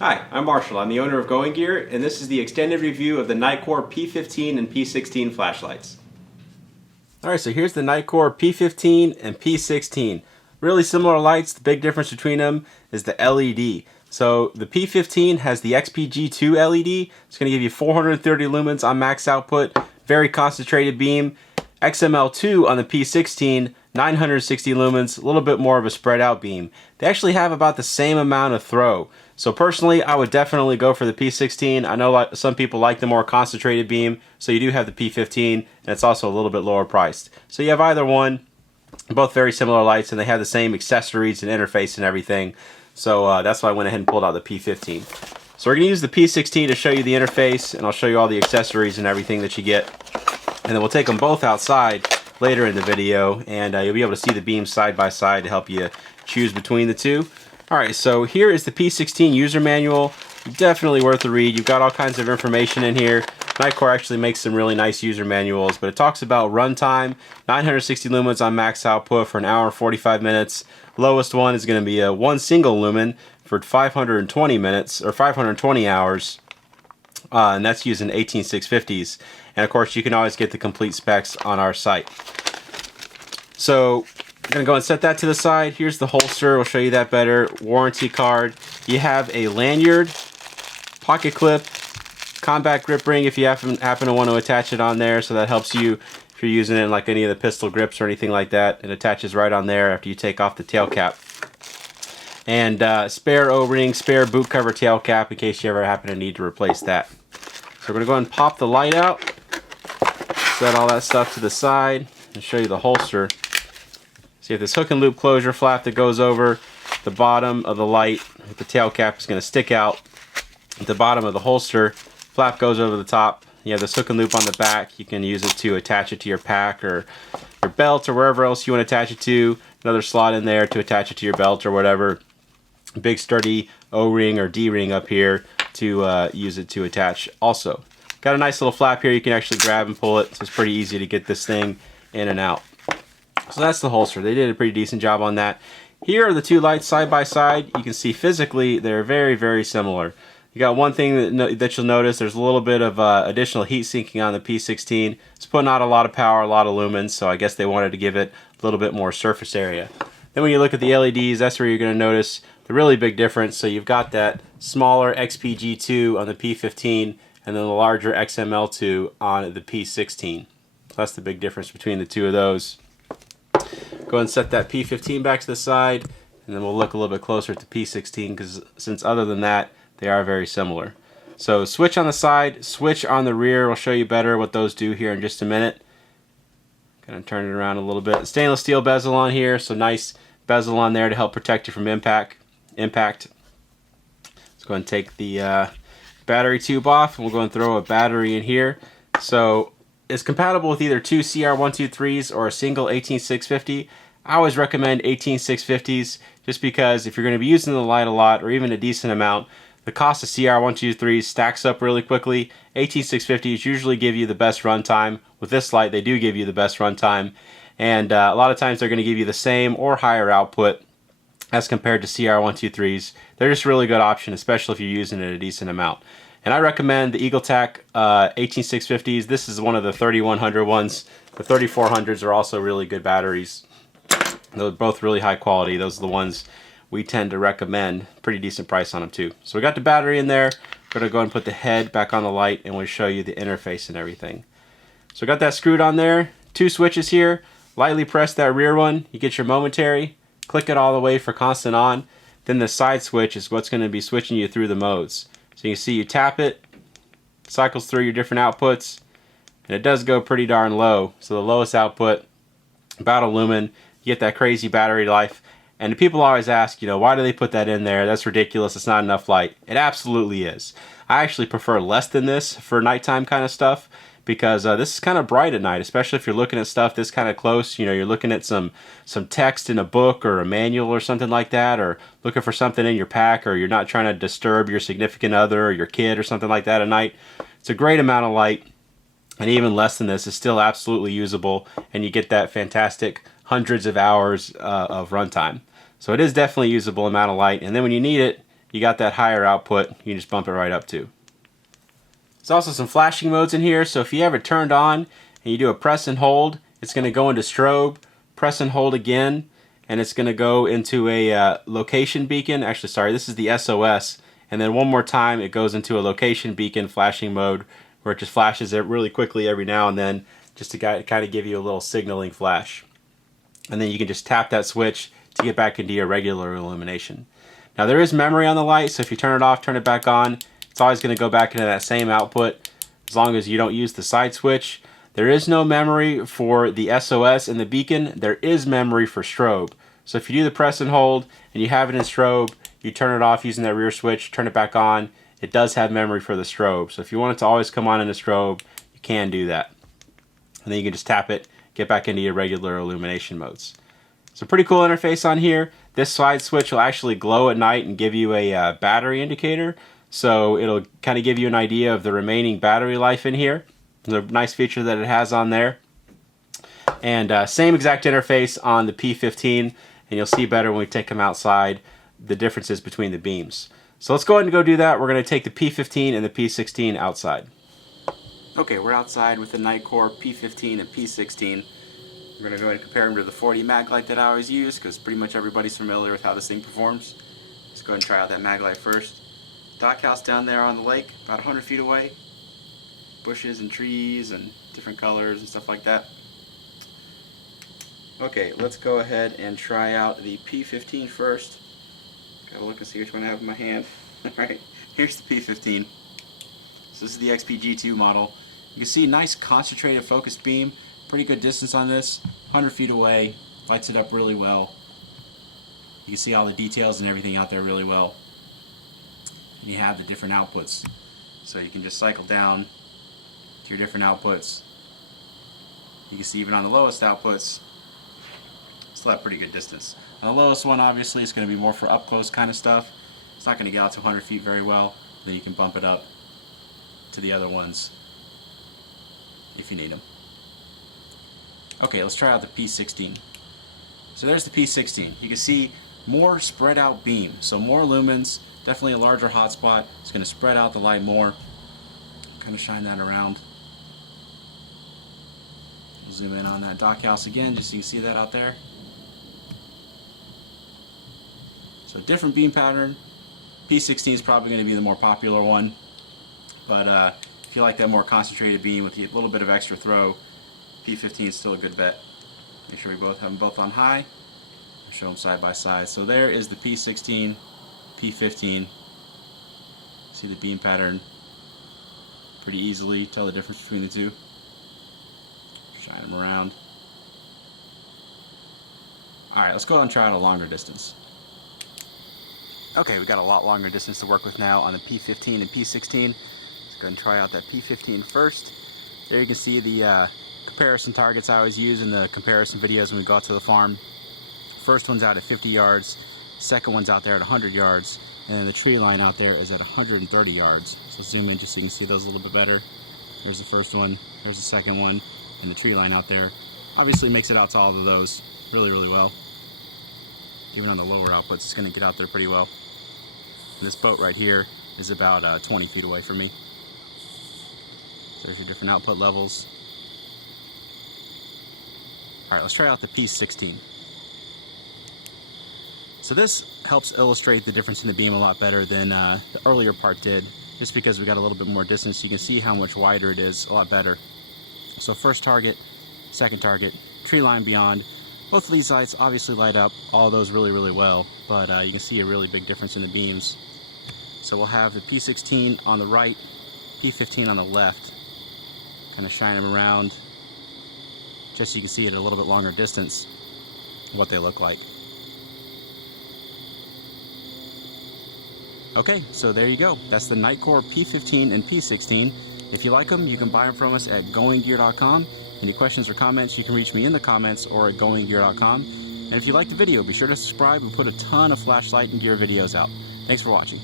Hi, I'm Marshall. I'm the owner of Going Gear, and this is the extended review of the Nitecore P15 and P16 flashlights. Alright, so here's the Nitecore P15 and P16. Really similar lights. The big difference between them is the LED. So the P15 has the XPG2 LED. It's going to give you 430 lumens on max output, very concentrated beam. XML2 on the P16, 960 lumens, a little bit more of a spread out beam. They actually have about the same amount of throw. So personally, I would definitely go for the P16. I know some people like the more concentrated beam, so you do have the P15, and it's also a little bit lower priced. So you have either one, both very similar lights, and they have the same accessories and interface and everything. So that's why I went ahead and pulled out the P15. So we're going to use the P16 to show you the interface, and I'll show you all the accessories and everything that you get. And then we'll take them both outside later in the video, and you'll be able to see the beams side by side to help you choose between the two. Alright, so here is the P16 user manual. Definitely worth a read. You've got all kinds of information in here. Nitecore actually makes some really nice user manuals, but it talks about runtime, 960 lumens on max output for an hour and 45 minutes. Lowest one is going to be a one single lumen for 520 minutes, or 520 hours. And that's using 18650s. And of course, you can always get the complete specs on our site. So I'm going to go and set that to the side. Here's the holster. We'll show you that better. Warranty card. You have a lanyard, pocket clip, combat grip ring if you happen to want to attach it on there. So that helps you if you're using it in like any of the pistol grips or anything like that. It attaches right on there after you take off the tail cap. And spare O-ring, spare boot cover tail cap in case you ever happen to need to replace that. So we're going to go ahead and pop the light out, set all that stuff to the side, and show you the holster. So you have this hook and loop closure flap that goes over the bottom of the light. The tail cap is going to stick out. At the bottom of the holster, flap goes over the top. You have this hook and loop on the back. You can use it to attach it to your pack or your belt or wherever else you want to attach it to. Another slot in there to attach it to your belt or whatever. Big sturdy O-ring or D-ring up here to use it to attach also. Got a nice little flap here you can actually grab and pull it, so it's pretty easy to get this thing in and out. So that's the holster. They did a pretty decent job on that. Here are the two lights side by side. You can see physically they're very, very similar. You got one thing that you'll notice, there's a little bit of additional heat sinking on the P16. It's putting out a lot of power, a lot of lumens, so I guess they wanted to give it a little bit more surface area. Then when you look at the LEDs, that's where you're going to notice the really big difference. So you've got that smaller XPG2 on the P15 and then the larger XML2 on the P16. So that's the big difference between the two of those. Go ahead and set that P15 back to the side, and then we'll look a little bit closer at the P16 because since other than that, they are very similar. So switch on the side, switch on the rear. I'll show you better what those do here in just a minute. Kind of turn it around a little bit. Stainless steel bezel on here, so nice bezel on there to help protect you from impact. Let's go and take the battery tube off, and we'll go and throw a battery in here. So it's compatible with either two CR123s or a single 18650. I always recommend 18650s just because if you're going to be using the light a lot or even a decent amount, the cost of CR123s stacks up really quickly. 18650s usually give you the best runtime. With this light, they do give you the best runtime, and a lot of times they're going to give you the same or higher output as compared to CR123s. They're just a really good option, especially if you're using it a decent amount. And I recommend the EagleTac 18650s. This is one of the 3100 ones. The 3400s are also really good batteries. They're both really high quality. Those are the ones we tend to recommend. Pretty decent price on them too. So we got the battery in there. We're gonna go and put the head back on the light, and we'll show you the interface and everything. So we got that screwed on there. Two switches here. Lightly press that rear one. You get your momentary. Click it all the way for constant on. Then the side switch is what's going to be switching you through the modes. So you can see you tap it, cycles through your different outputs, and it does go pretty darn low. So the lowest output, about a lumen, you get that crazy battery life. And people always ask, why do they put that in there? That's ridiculous. It's not enough light. It absolutely is. I actually prefer less than this for nighttime kind of stuff, because this is kind of bright at night, especially if you're looking at stuff this kind of close. You're looking at some text in a book or a manual or something like that, or looking for something in your pack, or you're not trying to disturb your significant other or your kid or something like that at night. It's a great amount of light, and even less than this is still absolutely usable, and you get that fantastic hundreds of hours of runtime. So it is definitely a usable amount of light, and then when you need it, you got that higher output, you can just bump it right up to. There's also some flashing modes in here, so if you have it turned on and you do a press and hold, it's going to go into strobe, press and hold again, and it's going to go into a location beacon. Actually, sorry, this is the SOS, and then one more time it goes into a location beacon flashing mode where it just flashes it really quickly every now and then just to kind of give you a little signaling flash. And then you can just tap that switch to get back into your regular illumination. Now there is memory on the light, so if you turn it off, turn it back on, it's always going to go back into that same output as long as you don't use the side switch. There is no memory for the SOS and the beacon. There is memory for strobe. So if you do the press and hold and you have it in strobe, you turn it off using that rear switch, turn it back on, it does have memory for the strobe. So if you want it to always come on in a strobe, you can do that. And then you can just tap it, get back into your regular illumination modes. So pretty cool interface on here. This side switch will actually glow at night and give you a battery indicator. So it'll kind of give you an idea of the remaining battery life in here. There's a nice feature that it has on there. And same exact interface on the P15, and you'll see better when we take them outside the differences between the beams. So let's go ahead and go do that. We're going to take the P15 and the P16 outside. Okay, we're outside with the Nitecore P15 and P16. We're going to go ahead and compare them to the 40 mag light that I always use, because pretty much everybody's familiar with how this thing performs. Let's go ahead and try out that mag light first. Dock house down there on the lake, about 100 feet away. Bushes and trees and different colors and stuff like that. Okay, let's go ahead and try out the P15 first. Gotta look and see which one I have in my hand. Alright, here's the P15. So this is the XP-G2 model. You can see nice concentrated focused beam. Pretty good distance on this. 100 feet away. Lights it up really well. You can see all the details and everything out there really well. And you have the different outputs. So you can just cycle down to your different outputs. You can see even on the lowest outputs, still have pretty good distance. On the lowest one, obviously, it's going to be more for up close kind of stuff. It's not going to get out to 100 feet very well. Then you can bump it up to the other ones if you need them. Okay, let's try out the P16. So there's the P16. You can see more spread out beam, so more lumens, definitely a larger hotspot. It's going to spread out the light more. Kind of shine that around. Zoom in on that dock house again, just so you can see that out there. So different beam pattern. P16 is probably going to be the more popular one, but if you like that more concentrated beam with a little bit of extra throw, P15 is still a good bet. Make sure we both have them both on high. Show them side by side. So there is the P16, P15. See the beam pattern pretty easily. Tell the difference between the two. Shine them around. Alright, let's go ahead and try out a longer distance. Okay, we got a lot longer distance to work with now on the P15 and P16. Let's go ahead and try out that P15 first. There you can see the comparison targets I always use in the comparison videos when we go out to the farm. First one's out at 50 yards, second one's out there at 100 yards, and then the tree line out there is at 130 yards. So zoom in just so you can see those a little bit better. There's the first one, there's the second one, and the tree line out there. Obviously makes it out to all of those really, really well. Even on the lower outputs, it's going to get out there pretty well. And this boat right here is about 20 feet away from me. So there's your different output levels. Alright, let's try out the P16. So this helps illustrate the difference in the beam a lot better than the earlier part did, just because we got a little bit more distance. You can see how much wider it is, a lot better. So first target, second target, tree line beyond. Both of these lights obviously light up all those really, really well, but you can see a really big difference in the beams. So we'll have the P16 on the right, P15 on the left. Kind of shine them around, just so you can see at a little bit longer distance what they look like. Okay, so there you go. That's the Nitecore P15 and P16. If you like them, you can buy them from us at goinggear.com. Any questions or comments, you can reach me in the comments or at goinggear.com. And if you like the video, be sure to subscribe. We put a ton of flashlight and gear videos out. Thanks for watching.